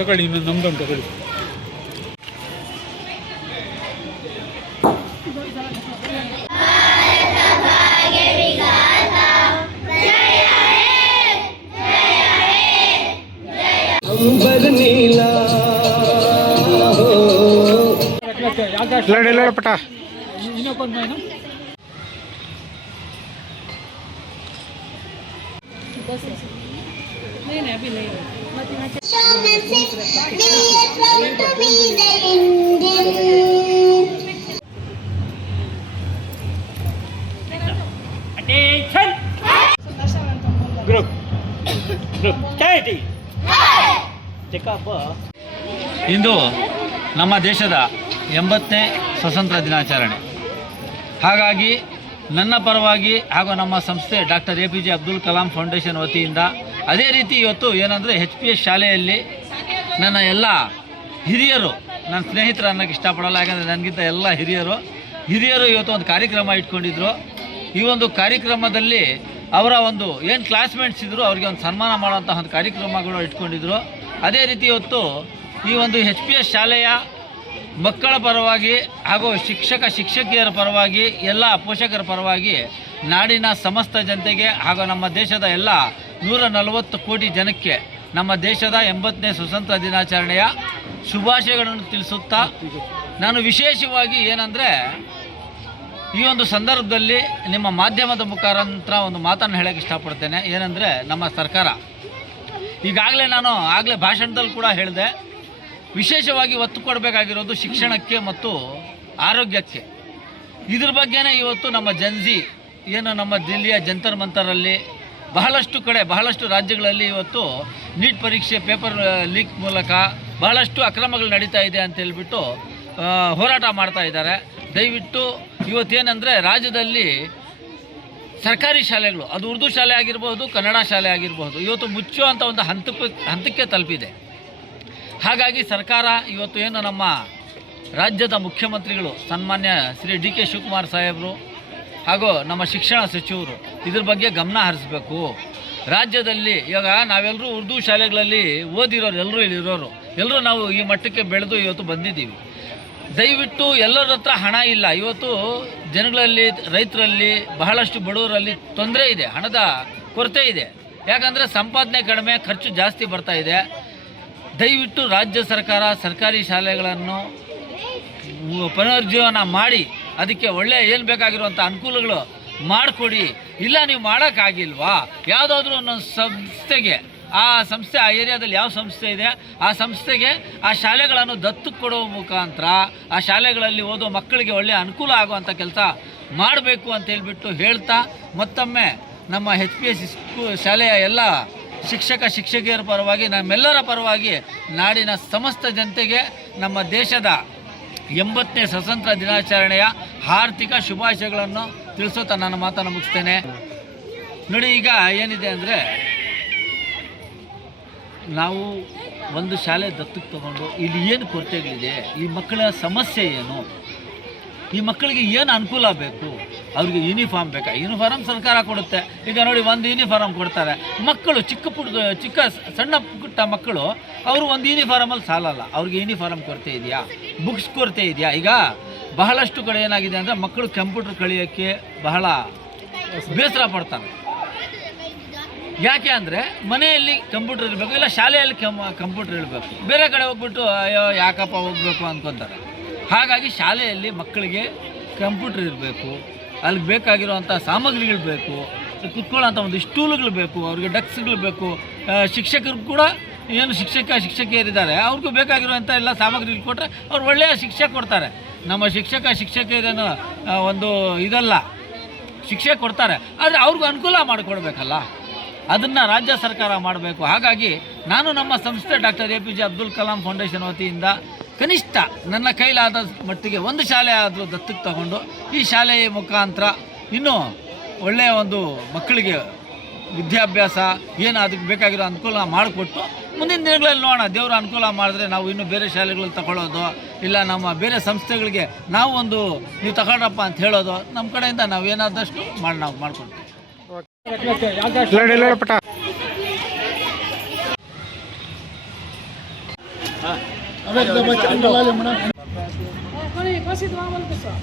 ತಗೊಳ್ಳಿ, ಇನ್ನೊಂದು ನಮ್ದೊಂದು ತಗೊಳ್ಳಿ. ಪಟ ಇಂದು ನಮ್ಮ ದೇಶದ 80ನೇ ಸ್ವತಂತ್ರ ದಿನಾಚರಣೆ. ಹಾಗಾಗಿ ನನ್ನ ಪರವಾಗಿ ಹಾಗೂ ನಮ್ಮ ಸಂಸ್ಥೆ doctor APJ Abdul Kalam foundation ವತಿಯಿಂದ ಅದೇ ರೀತಿ ಇವತ್ತು ಏನಂದರೆ HPS ಶಾಲೆಯಲ್ಲಿ ನನ್ನ ಎಲ್ಲ ಹಿರಿಯರು, ನನ್ನ ಸ್ನೇಹಿತರು ಅನ್ನೋಕ್ಕೆ ಇಷ್ಟಪಡಲ್ಲ, ಯಾಕಂದರೆ ನನಗಿಂತ ಎಲ್ಲ ಹಿರಿಯರು ಇವತ್ತು ಒಂದು ಕಾರ್ಯಕ್ರಮ ಇಟ್ಕೊಂಡಿದ್ರು. ಈ ಒಂದು ಕಾರ್ಯಕ್ರಮದಲ್ಲಿ ಅವರ ಒಂದು ಏನು ಕ್ಲಾಸ್ಮೇಟ್ಸ್ ಇದ್ದರು ಅವರಿಗೆ ಒಂದು ಸನ್ಮಾನ ಮಾಡುವಂಥ ಒಂದು ಕಾರ್ಯಕ್ರಮಗಳು ಇಟ್ಕೊಂಡಿದ್ರು. ಅದೇ ರೀತಿ ಇವತ್ತು ಈ ಒಂದು HPS ಶಾಲೆಯ ಮಕ್ಕಳ ಪರವಾಗಿ ಹಾಗೂ ಶಿಕ್ಷಕಿಯರ ಪರವಾಗಿ ಎಲ್ಲ ಪೋಷಕರ ಪರವಾಗಿ ನಾಡಿನ ಸಮಸ್ತ ಜನತೆಗೆ ಹಾಗೂ ನಮ್ಮ ದೇಶದ ಎಲ್ಲ 140 ಕೋಟಿ ಜನಕ್ಕೆ ನಮ್ಮ ದೇಶದ 80ನೇ ಸ್ವತಂತ್ರ ದಿನಾಚರಣೆಯ ಶುಭಾಶಯಗಳನ್ನು ತಿಳಿಸುತ್ತಾ, ನಾನು ವಿಶೇಷವಾಗಿ ಏನಂದರೆ ಈ ಒಂದು ಸಂದರ್ಭದಲ್ಲಿ ನಿಮ್ಮ ಮಾಧ್ಯಮದ ಮುಖಾಂತರ ಒಂದು ಮಾತನ್ನು ಹೇಳೋಕ್ಕೆ ಇಷ್ಟಪಡ್ತೇನೆ. ಏನಂದರೆ ನಮ್ಮ ಸರ್ಕಾರ ಈಗಾಗಲೇ ನಾನು ಭಾಷಣದಲ್ಲಿ ಕೂಡ ಹೇಳಿದೆ, ವಿಶೇಷವಾಗಿ ಒತ್ತು ಕೊಡಬೇಕಾಗಿರೋದು ಶಿಕ್ಷಣಕ್ಕೆ ಮತ್ತು ಆರೋಗ್ಯಕ್ಕೆ. ಇದ್ರ ಬಗ್ಗೆನೇ ಇವತ್ತು ನಮ್ಮ ಜನ್ಜಿ ಏನು ನಮ್ಮ ದಿಲ್ಲಿಯ ಜಂತರ್ ಮಂತರಲ್ಲಿ ಬಹಳಷ್ಟು ರಾಜ್ಯಗಳಲ್ಲಿ ಇವತ್ತು ನೀಟ್ ಪರೀಕ್ಷೆ ಪೇಪರ್ ಲೀಕ್ ಮೂಲಕ ಬಹಳಷ್ಟು ಅಕ್ರಮಗಳು ನಡೀತಾ ಇದೆ ಅಂತ ಹೇಳ್ಬಿಟ್ಟು ಹೋರಾಟ ಮಾಡ್ತಾ ಇದ್ದಾರೆ. ದಯವಿಟ್ಟು ಇವತ್ತೇನೆಂದರೆ ರಾಜ್ಯದಲ್ಲಿ ಸರ್ಕಾರಿ ಶಾಲೆಗಳು, ಅದು ಉರ್ದು ಶಾಲೆ ಆಗಿರ್ಬೋದು, ಕನ್ನಡ ಶಾಲೆ ಆಗಿರ್ಬೋದು, ಇವತ್ತು ಮುಚ್ಚುವಂಥ ಒಂದು ಹಂತಕ್ಕೆ ತಲುಪಿದೆ. ಹಾಗಾಗಿ ಸರ್ಕಾರ ಇವತ್ತು ಏನು ನಮ್ಮ ರಾಜ್ಯದ ಮುಖ್ಯಮಂತ್ರಿಗಳು ಸನ್ಮಾನ್ಯ ಶ್ರೀ DK ಶಿವಕುಮಾರ್ ಸಾಹೇಬರು ಹಾಗೂ ನಮ್ಮ ಶಿಕ್ಷಣ ಸಚಿವರು ಇದ್ರ ಬಗ್ಗೆ ಗಮನ ಹರಿಸಬೇಕು. ರಾಜ್ಯದಲ್ಲಿ ಇವಾಗ ನಾವೆಲ್ಲರೂ ಉರ್ದು ಶಾಲೆಗಳಲ್ಲಿ ಓದಿರೋರು ಎಲ್ಲರೂ ನಾವು ಈ ಮಟ್ಟಕ್ಕೆ ಬೆಳೆದು ಇವತ್ತು ಬಂದಿದ್ದೀವಿ. ದಯವಿಟ್ಟು ಎಲ್ಲರ ಹತ್ರ ಹಣ ಇಲ್ಲ. ಇವತ್ತು ಜನಗಳಲ್ಲಿ, ರೈತರಲ್ಲಿ, ಬಹಳಷ್ಟು ಬಡವರಲ್ಲಿ ತೊಂದರೆ ಇದೆ, ಹಣದ ಕೊರತೆ ಇದೆ. ಯಾಕಂದರೆ ಸಂಪಾದನೆ ಕಡಿಮೆ, ಖರ್ಚು ಜಾಸ್ತಿ ಬರ್ತಾ ಇದೆ. ದಯವಿಟ್ಟು ರಾಜ್ಯ ಸರ್ಕಾರ ಸರ್ಕಾರಿ ಶಾಲೆಗಳನ್ನು ಪುನರುಜ್ಜೀವನ ಮಾಡಿ ಅದಕ್ಕೆ ಒಳ್ಳೆಯ ಏನು ಬೇಕಾಗಿರುವಂಥ ಅನುಕೂಲಗಳು ಮಾಡಿಕೊಡಿ. ಇಲ್ಲ ನೀವು ಮಾಡೋಕ್ಕಾಗಿಲ್ವಾ, ಯಾವುದಾದ್ರೂ ಒಂದೊಂದು ಸಂಸ್ಥೆಗೆ, ಆ ಸಂಸ್ಥೆ ಆ ಏರಿಯಾದಲ್ಲಿ ಯಾವ ಸಂಸ್ಥೆ ಇದೆ ಆ ಸಂಸ್ಥೆಗೆ ಆ ಶಾಲೆಗಳನ್ನು ದತ್ತಕ್ಕೆ ಕೊಡುವ ಮುಖಾಂತರ ಆ ಶಾಲೆಗಳಲ್ಲಿ ಓದೋ ಮಕ್ಕಳಿಗೆ ಒಳ್ಳೆಯ ಅನುಕೂಲ ಆಗುವಂಥ ಕೆಲಸ ಮಾಡಬೇಕು ಅಂತ ಹೇಳ್ಬಿಟ್ಟು ಹೇಳ್ತಾ, ಮತ್ತೊಮ್ಮೆ ನಮ್ಮ HPS ಶಾಲೆಯ ಎಲ್ಲ ಶಿಕ್ಷಕಿಯರ ಪರವಾಗಿ, ನಮ್ಮೆಲ್ಲರ ಪರವಾಗಿ ನಾಡಿನ ಸಮಸ್ತ ಜನತೆಗೆ ನಮ್ಮ ದೇಶದ 80ನೇ ಸ್ವತಂತ್ರ ದಿನಾಚರಣೆಯ ಹಾರ್ದಿಕ ಶುಭಾಶಯಗಳನ್ನು ತಿಳಿಸುತ್ತಾ ನನ್ನ ಮಾತನ್ನು ಮುಗಿಸ್ತೇನೆ. ನೋಡಿ, ಈಗ ಏನಿದೆ ಅಂದರೆ ನಾವು ಒಂದು ಶಾಲೆ ದತ್ತಕ್ಕೆ ತಗೊಂಡು ಇಲ್ಲಿ ಏನು ಕೊರತೆಗಳಿದೆ, ಈ ಮಕ್ಕಳ ಸಮಸ್ಯೆ ಏನು, ಈ ಮಕ್ಕಳಿಗೆ ಏನು ಅನುಕೂಲ ಬೇಕು, ಅವ್ರಿಗೆ ಯೂನಿಫಾರ್ಮ್ ಬೇಕಾ, ಯೂನಿಫಾರ್ಮ್ ಸರ್ಕಾರ ಕೊಡುತ್ತೆ. ಈಗ ನೋಡಿ, ಒಂದು ಯೂನಿಫಾರ್ಮ್ ಕೊಡ್ತಾರೆ, ಮಕ್ಕಳು ಚಿಕ್ಕ ಸಣ್ಣ ಪುಟ್ಟ ಮಕ್ಕಳು ಅವರು ಒಂದು ಯೂನಿಫಾರ್ಮಲ್ಲಿ ಸಾಲಲ್ಲ, ಅವ್ರಿಗೆ ಯೂನಿಫಾರ್ಮ್ ಕೊರತೆ ಇದೆಯಾ, ಬುಕ್ಸ್ ಕೊರತೆ ಇದೆಯಾ. ಈಗ ಬಹಳಷ್ಟು ಕಡೆ ಏನಾಗಿದೆ ಅಂದರೆ ಮಕ್ಕಳು ಕಂಪ್ಯೂಟರ್ ಕಲಿಯೋಕ್ಕೆ ಬಹಳ ಬೇಸರ ಪಡ್ತಾರೆ. ಯಾಕೆ ಅಂದರೆ ಮನೆಯಲ್ಲಿ ಕಂಪ್ಯೂಟರ್ ಇರಬೇಕು, ಇಲ್ಲ ಶಾಲೆಯಲ್ಲಿ ಕಂಪ್ಯೂಟರ್ ಇರಬೇಕು, ಬೇರೆ ಕಡೆ ಹೋಗ್ಬಿಟ್ಟು ಅಯ್ಯೋ ಯಾಕಪ್ಪ ಹೋಗಬೇಕು ಅಂದ್ಕೊತಾರೆ. ಹಾಗಾಗಿ ಶಾಲೆಯಲ್ಲಿ ಮಕ್ಕಳಿಗೆ ಕಂಪ್ಯೂಟರ್ ಇರಬೇಕು, ಅಲ್ಲಿಗೆ ಬೇಕಾಗಿರುವಂಥ ಸಾಮಗ್ರಿಗಳು ಬೇಕು, ಕುತ್ಕೊಳ್ಳೋಂಥ ಒಂದು ಸ್ಟೂಲ್ಗಳು ಬೇಕು, ಅವ್ರಿಗೆ ಡೆಸ್ಕ್ಗಳು ಬೇಕು. ಶಿಕ್ಷಕರು ಕೂಡ ಏನು ಶಿಕ್ಷಕಿಯರಿದ್ದಾರೆ ಅವ್ರಿಗೂ ಬೇಕಾಗಿರುವಂಥ ಎಲ್ಲ ಸಾಮಗ್ರಿಗಳು ಕೊಟ್ಟರೆ ಅವ್ರು ಒಳ್ಳೆಯ ಶಿಕ್ಷೆ ಕೊಡ್ತಾರೆ. ನಮ್ಮ ಶಿಕ್ಷಕಿಯರೇನು ಒಂದು ಇದಲ್ಲ, ಶಿಕ್ಷೆ ಕೊಡ್ತಾರೆ, ಆದರೆ ಅವ್ರಿಗೂ ಅನುಕೂಲ ಮಾಡಿಕೊಡ್ಬೇಕಲ್ಲ, ಅದನ್ನು ರಾಜ್ಯ ಸರ್ಕಾರ ಮಾಡಬೇಕು. ಹಾಗಾಗಿ ನಾನು ನಮ್ಮ ಸಂಸ್ಥೆ doctor APJ Abdul Kalam foundation ವತಿಯಿಂದ ಕನಿಷ್ಠ ನನ್ನ ಕೈಲಾದ ಮಟ್ಟಿಗೆ ಒಂದು ಶಾಲೆ ಆದರೂ ದತ್ತಕ್ಕೆ ತಗೊಂಡು ಈ ಶಾಲೆಯ ಮುಖಾಂತರ ಇನ್ನೂ ಒಳ್ಳೆಯ ಒಂದು ಮಕ್ಕಳಿಗೆ ವಿದ್ಯಾಭ್ಯಾಸ ಏನು ಅದಕ್ಕೆ ಬೇಕಾಗಿರೋ ಅನುಕೂಲ ಮಾಡಿಕೊಟ್ಟು ಮುಂದಿನ ದಿನಗಳಲ್ಲಿ ನೋಡೋಣ, ದೇವರು ಅನುಕೂಲ ಮಾಡಿದ್ರೆ ನಾವು ಇನ್ನೂ ಬೇರೆ ಶಾಲೆಗಳಲ್ಲಿ ತಗೊಳ್ಳೋದು, ಇಲ್ಲ ನಮ್ಮ ಬೇರೆ ಸಂಸ್ಥೆಗಳಿಗೆ ನಾವು ಒಂದು ನೀವು ತಗೊಳ್ರಪ್ಪ ಅಂತ ಹೇಳೋದು, ನಮ್ಮ ಕಡೆಯಿಂದ ನಾವು ಏನಾದಷ್ಟು ನಾವು ಮಾಡ್ಕೊಳ್ತೀವಿ. Avec de macam dalal yang mana? Kau ni kasih tu amal besar.